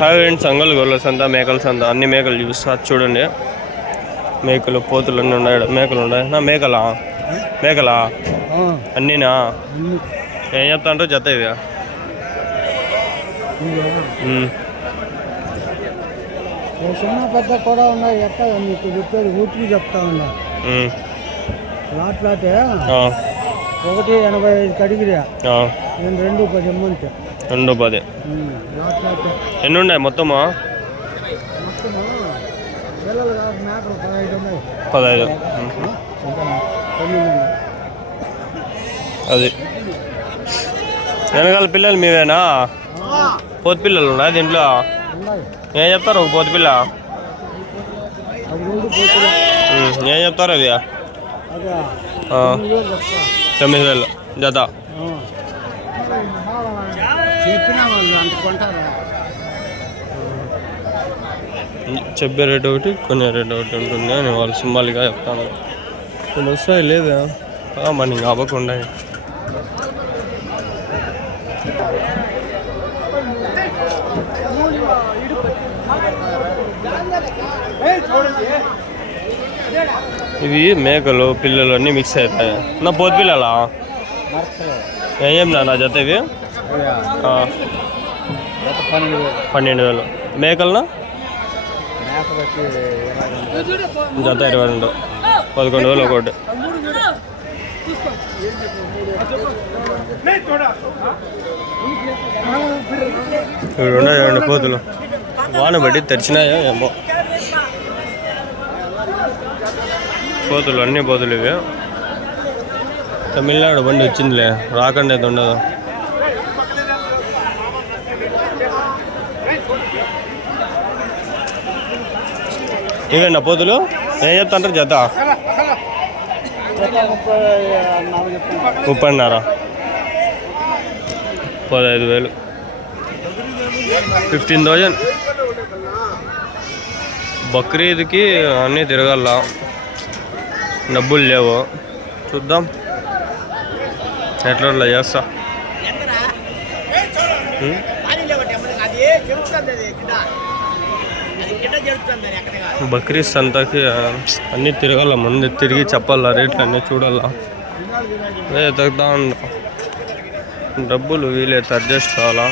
Hi friends, అంగల్ గొర్రెల సంత, మేకల సంత, అన్ని మేకలు చూపిస్తా చూడండి. మేకలు పోతులు అన్నీ ఉన్నాయి. మేకలు ఉన్నాయి నా మేకలా అన్నీనా? ఏం చెప్తా అంటారు జత ఇవి? చిన్న పెద్ద కూడా ఉన్నాయి. చెప్తా మీకు చెప్పేది ఊరికి చెప్తా ఉన్నా. లాట్లాటే 1.85 అడిగిరా. నేను 2.10 ఇమ్మంటే 2.10. ఎన్ని ఉన్నాయి మొత్తము? పిల్లలు మేకలు 15 ఉన్నాయి. 15. అది వెనకాల పిల్లలు మీవేనా? పోతు పిల్లలు ఉన్నాయి దీంట్లో. ఏం చెప్తారు ఒక పోతు పిల్ల? ఏం చెప్తారు అది? 9,000 జత. చెప్పే రేట్ ఒకటి, కొనే రేట్ ఒకటి ఉంటుంది అని వాళ్ళు సింబాలిక్గా చెప్తాను. ఇప్పుడు వస్తాయి లేదా మరి ఇంకా అవ్వకుండా. ఇవి మేకలు పిల్లలు అన్నీ మిక్స్ అవుతాయి. నా పోతు పిల్లలా? ఏం నా జత ఇవి? 12,000. మేకలనా? జత 22. 11,000 ఒకటి. ఇప్పుడు ఉన్నాయి చూడండి పోతులు. వాన బట్టి తెరిచినాయో ఏమో. పోతులు అన్నీ పోతులు ఇవి. తమిళనాడు బండి వచ్చిందిలే, రాకుండా అయితే ఉండదు. ఇవేనా పోతులు? ఏం చెప్తాంటారు జత? 30.5. 15,000. 15,000. బక్రీద్కి అన్నీ తిరగాల, డబ్బులు లేవు. చూద్దాం ఎట్లా చేస్తా. బక్రీద్ సంతకి అన్నీ తిరగాల, ముందు తిరిగి చెప్పాలా, రేట్లు అన్నీ చూడాలా. అదే తగ్గుతా ఉన్నా. డబ్బులు వీలైతే అడ్జస్ట్ కావాలా.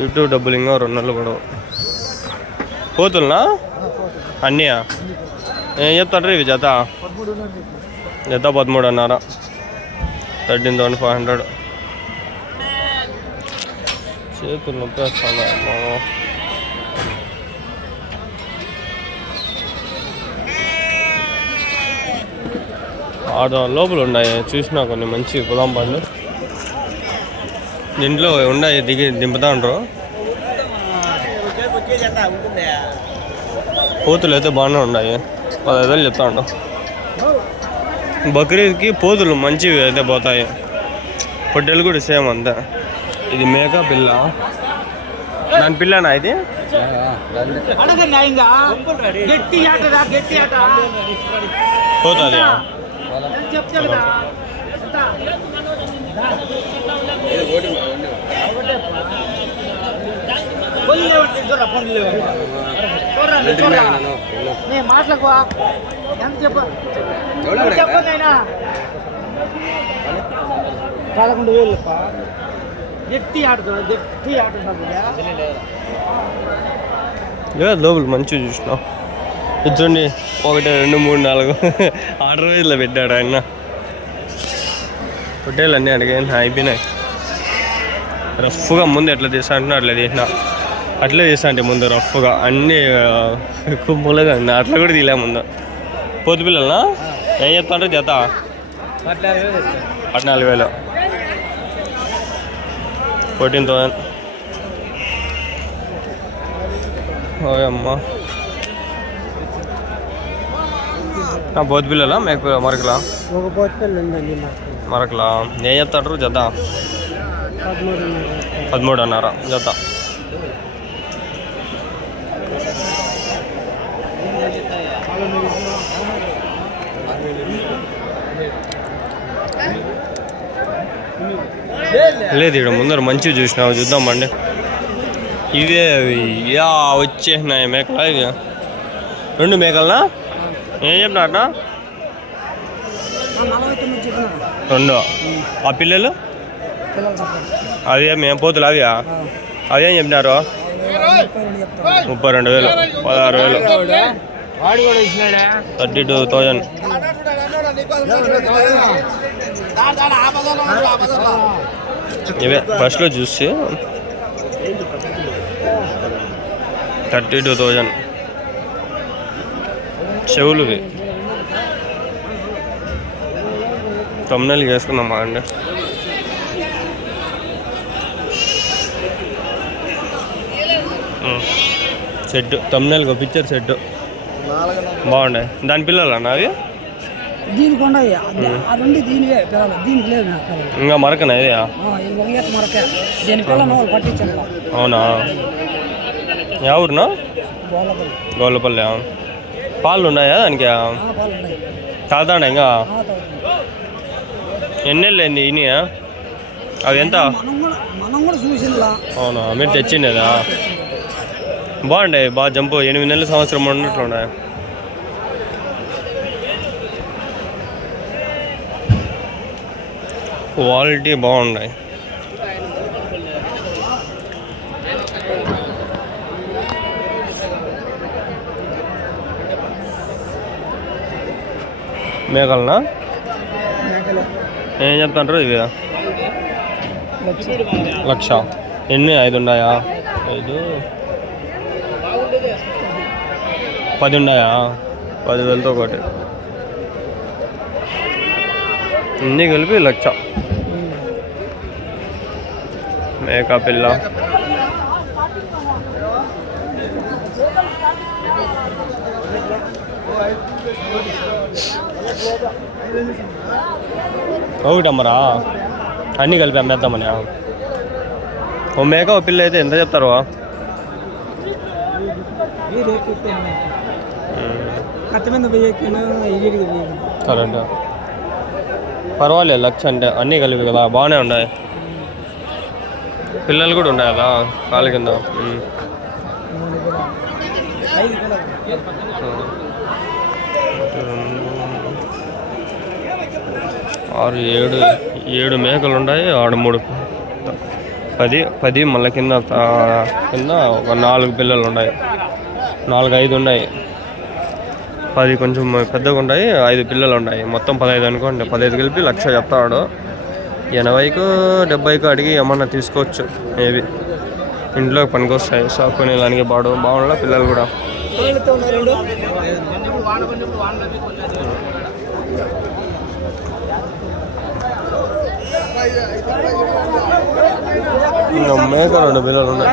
యూట్యూబ్ డబ్బులు ఇంకా 2 నెలలు కూడా. పోతున్నా అన్నీయా? ఏం చెప్తాంటారు ఇవి జత? జత 13.5. 13,500. చేతులు నొప్పేస్తామా? ఆడ లోపల ఉన్నాయి చూసినా కొన్ని మంచి పొలం పండ్లు దీంట్లో ఉన్నాయి. దింపుతా ఉంటారు. పోతులు అయితే బాగానే ఉన్నాయి. 15,000 చెప్తా ఉంటాం. బక్రీద్కి పోతులు మంచివి అయితే పోతాయి. పొట్టెలు కూడా సేమ్ అంతే. ఇది మేక పిల్ల. దాని పిల్లనా ఇది? పోతుంది. లోపల మంచిగా చూసినా చూడండి. 1, 2, 3, 4 ఆర్డర్ వైజ్లో పెట్టాడు ఆయన. హోటల్ అన్నీ అడిగాను అయిపోయినాయి. రఫ్గా ముందు ఎట్లా తీసా అంటున్నా అట్లే తీసా అంటే ముందు రఫ్గా అన్నీ కుమ్ములుగా ఉంది. అట్లా కూడా తీలే ముందు. పోతు పిల్లలనా? ఏం చెప్తాంటే జత 14,000. 14,000. ఓయమ్మా. పోతు పిల్లలా మేక మరకలా? మరకలా. ఏం చెప్తాంటారు జత? 13.5 జత. లేదు ఇక్కడ ముందర మంచిగా చూసినావు చూద్దామండి. ఇవే యా వచ్చేసినాయి మేకలు ఇవి 2 మేకలనా ఏం చెప్పినారనా 2 ఆ పిల్లలు అవి మేము పోతులు అవి అవేం చెప్పినారు 32,000 16,000 32,000 ఇవే ఫస్ట్లో చూసి 32,000 చెవులువి తమ్ముళ్ళు వేసుకున్నామా అండి సెట్ తమ్ముళ్ళకి పిక్చర్ సెట్ బాగుండే దాని పిల్లలు అన్న అవి దీనికి ఉన్నాయి దీనికి లేదు ఇంకా మరకనా ఇది మరక దీని పిల్లలు పట్టించాను అవునా ఎవరునా గోళ్ళపల్లి పాలు ఉన్నాయా దానికి తాగుతాడా ఇంకా ఎన్నెళ్ళు అయింది ఇనియా అవి ఎంత అవునా మీరు తెచ్చిండేదా బాగుండే బాగా జంపు 8 నెలల సంవత్సరం ఉన్నట్లు ఉన్నాయి క్వాలిటీ బాగున్నాయి మేకలనా ఏం చెప్తాంటారు ఇవి 1,00,000 ఎన్ని 5 ఉన్నాయా 5 10 ఉన్నాయా 10,000తో ఒకటి అన్నీ కలిపి 1,00,000 మేక పిల్ల ఒకటి అమ్మరా అన్నీ కలిపి అమ్మేద్దామని ఓ మేక ఓ పిల్ల అయితే ఎంత చెప్తారు కరెక్ట్ పర్వాలేదు 1,00,000 అంటే అన్నీ కలిపి కదా బాగానే ఉన్నాయి పిల్లలు కూడా ఉన్నాయి కదా కాళ్ళ కింద 7 మేకలు ఉన్నాయి 3 10 మళ్ళీ కింద ఒక 4 పిల్లలు ఉన్నాయి 4-5 ఉన్నాయి 10 కొంచెం పెద్దగా ఉన్నాయి 5 పిల్లలు ఉన్నాయి మొత్తం 15 అనుకోండి 15 కలిపి 1,00,000 చెప్తాడు 80కు 70కు అడిగి ఏమన్నా తీసుకోవచ్చు మేబీ ఇంట్లో పనికొస్తాయి సాకుని దానికి బాగుండా పిల్లలు కూడా ఇంకా మేక 2 పిల్లలు ఉన్నాయి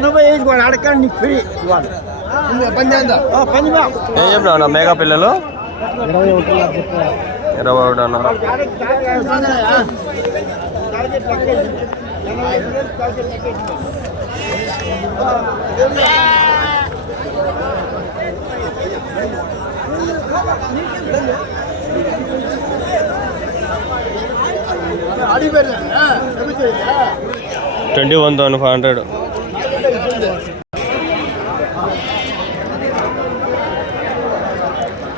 ఏం చెప్పినా మేక పిల్లలు 21 అన్నారు $21,500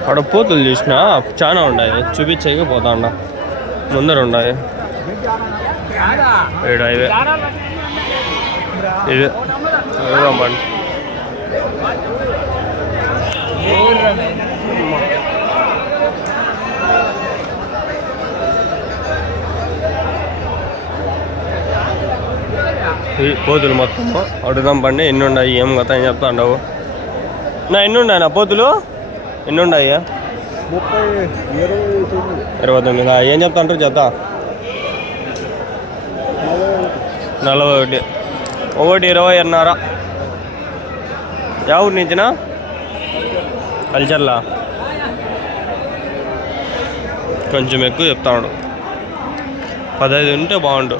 అక్కడ పోతులు చూసిన చాలా ఉన్నాయి చూపించేకి పోతా ఉండ ముందర ఉన్నాయి ఇవే అమ్మండి ఈ పోతులు మొత్తం అడుగుదాం పండి ఎన్ని ఉన్నాయి ఏం కథ ఏం చెప్తా ఉండవు నా ఎన్ని ఉన్నాయి నా పోతులు ఎన్ని ఉన్నాయి 29 ఏం చెప్తా అంటారు చెప్తా 41 ఒకటి 20.5 యా ఊరి నుంచినా కల్చర్లా కొంచెం ఎక్కువ చెప్తాడు 15 ఉంటే బాగుండు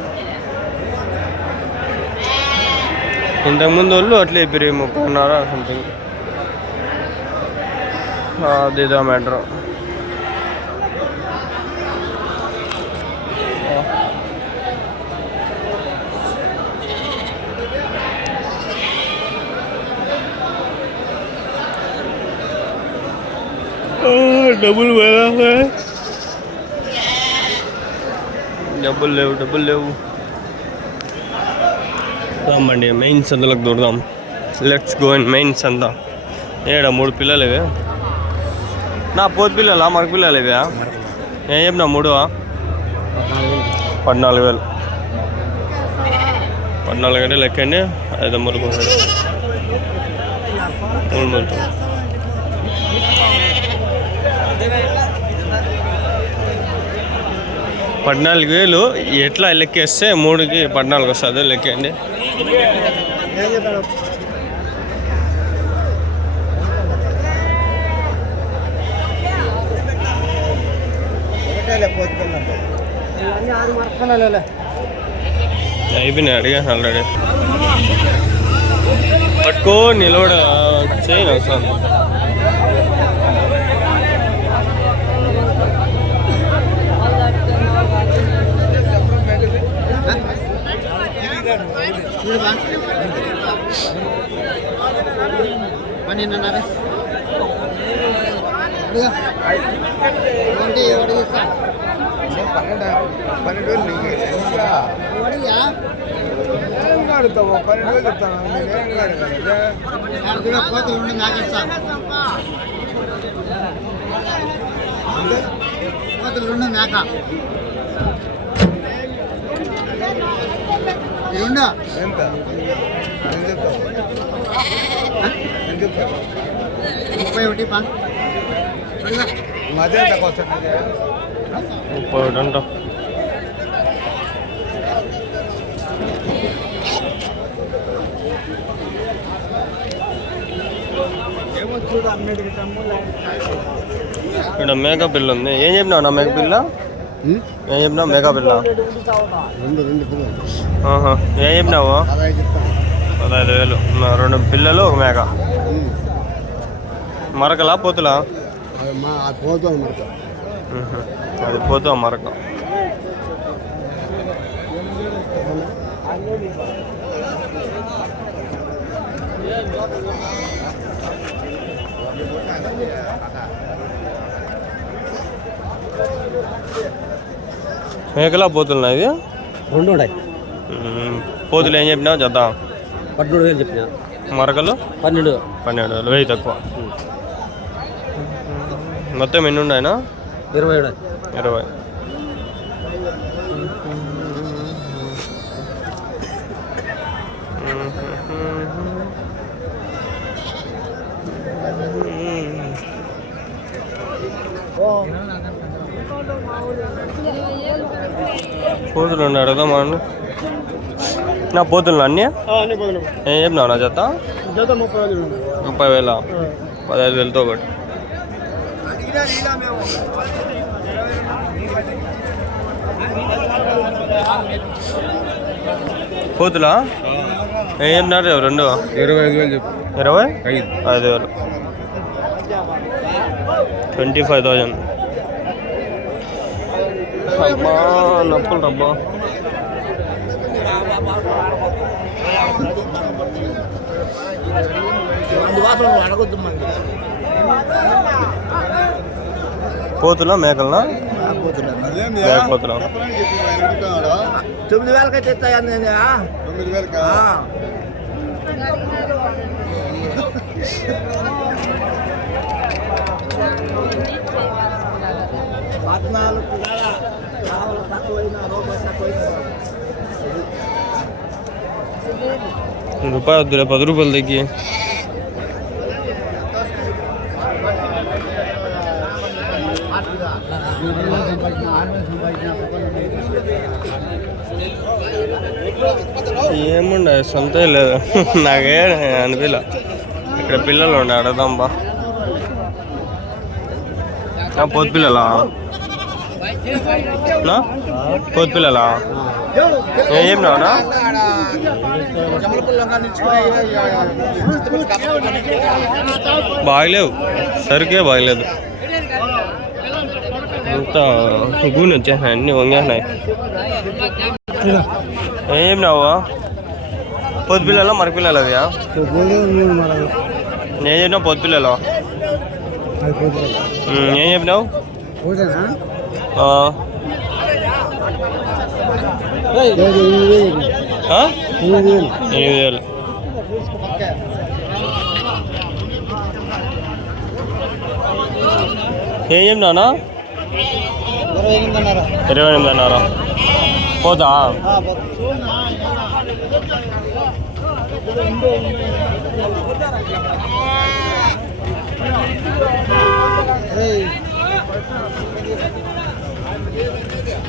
ఇంతకుముందు వాళ్ళు అట్లే చెప్పారు 30.5 సంథింగ్ అదేదా మ్యాటర్ డబ్బులు డబ్బులు లేవు రామ్మండి మెయిన్ సంతలకు దూరదాం. లెట్స్ గో ఇన్ మెయిన్ సంత. ఏడా 3 పిల్లలు ఇవి నా పోతు పిల్లలా మరక పిల్లలు ఇవి ఏం చెప్పినా 3 14,000 14 అంటే లెక్కండి 5 మురుకు 3 మురుకు 14,000 ఎట్లా లెక్కేస్తే 3కి 14 వస్తుంది లెక్కండి. అయిపోయినాయి అడిగాను ఆల్రెడీ. పట్టుకో నిలబడ చేయను అవసరం. ఇక్కడ మేకప్ బిల్ ఉంది. ఏం చెప్పినావు నా మేకప్ బిల్ల? ఏం చెప్పినావు మేకప్ బిల్ల? ఏం చెప్పినావు? 15,000. 2 పిల్లలు 1 మేక. మరకలా పోతులా? అది పోతా మరక. మేకలా పోతున్నా ఇది 2 ఉన్నాయి. పోతులు ఏం చెప్పినావు? జత 13,000 చెప్పిన. మరకలు 12,000. 1000 తక్కువ. మొత్తం ఎన్ని ఉన్నాయినా? 20. పోతులు ఉన్నాయి అడుగుదాం అన్న. నా పోతులు అన్నీ ఏం చెప్పినావు నా జత? 30,000. 15,000తో ఒకటి. పోతులా ఏం చెప్పినారు? 2 25,000 చెప్పు. 25,000. 25,000. అబ్బా నొప్పులు రబ్బా. పోతులా మేకలనా? పోతులా 9,000 ఇస్తాయని. 9,000 రూపాయి వద్దులే 10 రూపాయలు తగ్గి. ఏముండ సొంత లేదు నాకే అనిపిలా. ఇక్కడ పిల్లలు ఉండే అడగదాం బా. పోతు పిల్లలా? పోతు పిల్లలా? ఏం చెప్పినావునా? బాగలేవు, సరిగ్గా బాగలేదు. అంతా గూని వచ్చేసినాయి, అన్నీ వంగేసినాయి. ఏం చెప్పినావు? పొద్దు పిల్లలా మరక పిల్లలు అవి? నేను చెప్పినా పొద్దు పిల్లలు అది పోతే ఏం చెప్పినావు పోతేనా ఆ? లేదు 8,000 ఆ? 8,000 8,000. ఏం చెప్పినానా 28,500 పోతా